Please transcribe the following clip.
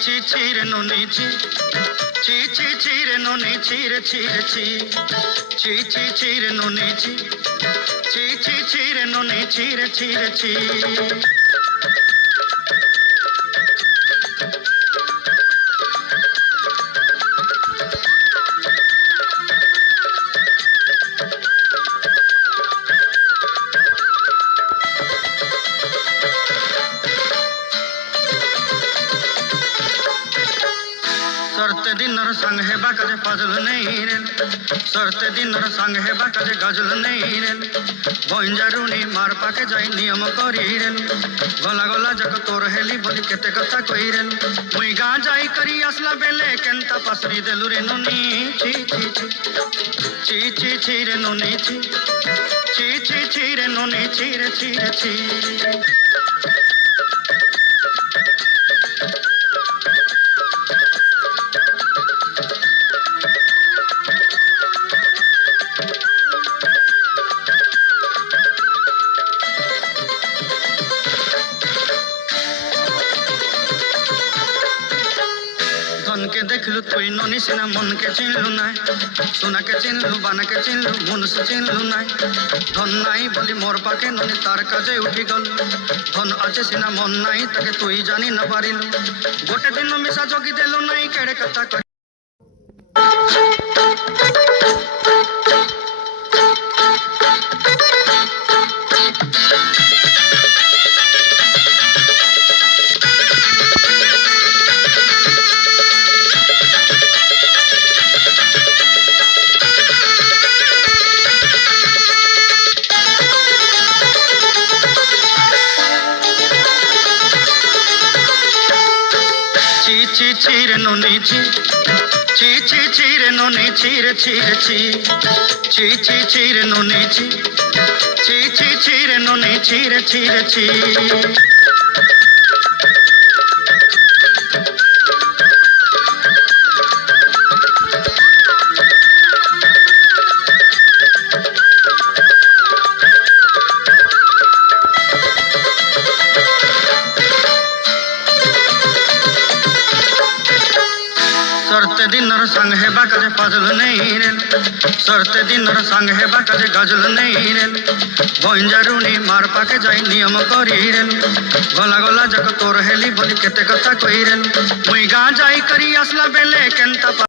রে ননি ছি রে ননি রে রে ননি রে ননি রে सरते दिनर संग है बाकाजे फाजल नहीं रे सरते दिनर संग है बाकाजे गजल नहीं रे बंजारुनी मार पाके जाई नियम करी रे गला गला जक तोर हेली बोली केते कथा कही रे मुई गा जाई करी असला बेले केंता पसरी देलु रे नोनी ची रे नोनी ची रे नोनी ची धन के देखलु तुई ननी सिना मन के चिन्हलु ना सोना के चिन्हलु बाना के चिन्हलु मन से चिन्हलु ना धन नाई बोली मोर पाके ननी तार काजे उठी गल धन आचे सिना मन नाई ताके तुई जानी न पारिलु गोटे दिन मिसा जगी देलु नाई केड़े कथा कर ची रे नोनी ची रे नोनी रे ची रे नोनी ची रे नोनी रे सरते दिनर संग है बाकाजे फाजल नहीं रे सरते दिनर संग है बाकाजे गजल नहीं रे बंजारुनी मार पाके जाई नियम करी रे गला गला जक तोर हेली बोली केते कथा कही रे मुई गा जाई करी असला बेले केंता